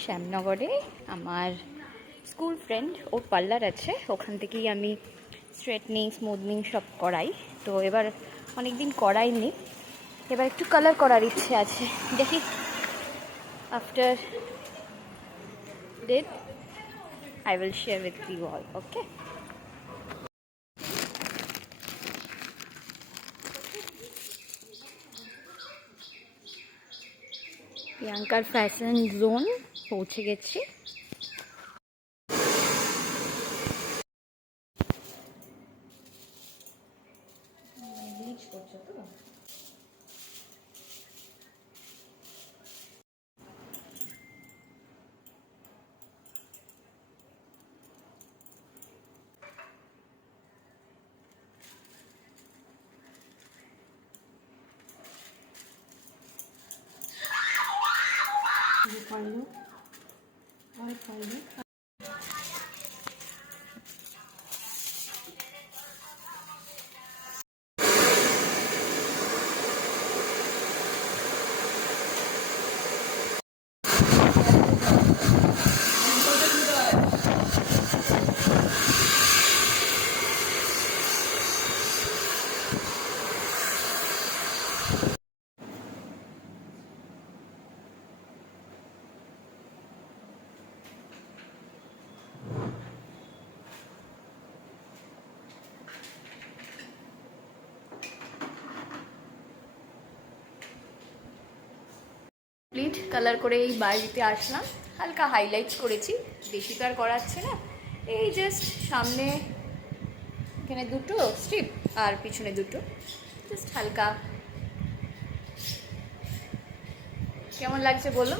শ্যামনগরে আমার school friend ওর পার্লার আছে, ওখান থেকেই আমি স্ট্রেটনিং স্মুথনিং সব করাই। তো এবার অনেক দিন করাইনি, এবার একটু কালার করার ইচ্ছে আছে। দেখি after date I will share with you all. Okay. প্রিয়াঙ্কার ফ্যাশন জোন পৌঁছে গেছি। কমপ্লিট কালার করে এই বাড়িতে আসলাম, হালকা হাইলাইটস করেছি, বেশি তো আর করাচ্ছে না। এই জাস্ট সামনে এখানে দুটো স্ট্রিপ আর পিছনে দুটো, জাস্ট হালকা। কেমন লাগছে বলো?